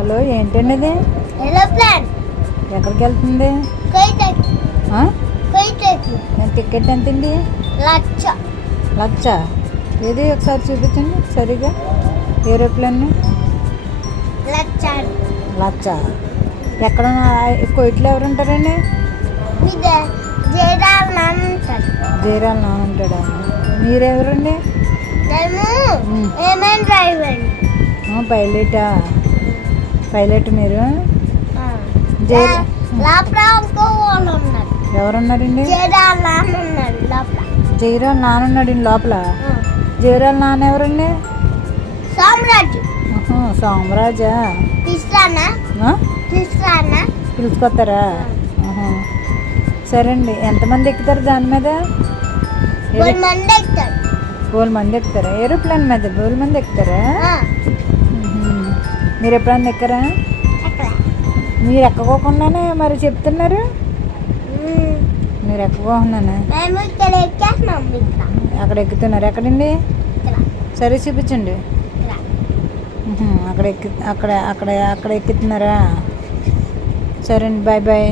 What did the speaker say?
Hello ఏంటండి ఇది ఎక్కడికి వెళ్తుంది టికెట్ ఎంతండి? లక్ష. లక్ష? ఏది ఒకసారి చూపించండి సరిగా. ఏరోప్లేన్ లక్ష. లక్ష. ఎక్కడ కోయిట్లో ఎవరు ఉంటారండి మీద జయరామ్ నాన్న ఉంటాడు. మీరెవరండి? మేము ఉమ్. ఏమేం డ్రైవర్ పైలటా పైలట్ మీరు? ఎవరున్నారండి? జయరాల నాన్న ఉన్నాడు ఈయన లోపల. జయరాల నాన్న ఎవరండి? సోమరాజా? తీసురానా పిలుచుకొస్తారా. సరే అండి ఎంతమంది ఎక్కుతారు దాని మీద? కొన్ని మంది ఎక్కుతారా? ఏరోప్లేన్ మీద బోల్ మంది ఎక్కుతారా. మీరు ఎప్పుడన్నా ఎక్కరా? మీరు ఎక్కకోకుండానే మరి చెప్తున్నారు. మీరు ఎక్కకోకుండానే? అక్కడ ఎక్కుతున్నారు. ఎక్కడండి? సరే చూపించండి. అక్కడ ఎక్కి అక్కడ అక్కడ అక్కడ ఎక్కుతున్నారా? సరే అండి బాయ్ బాయ్.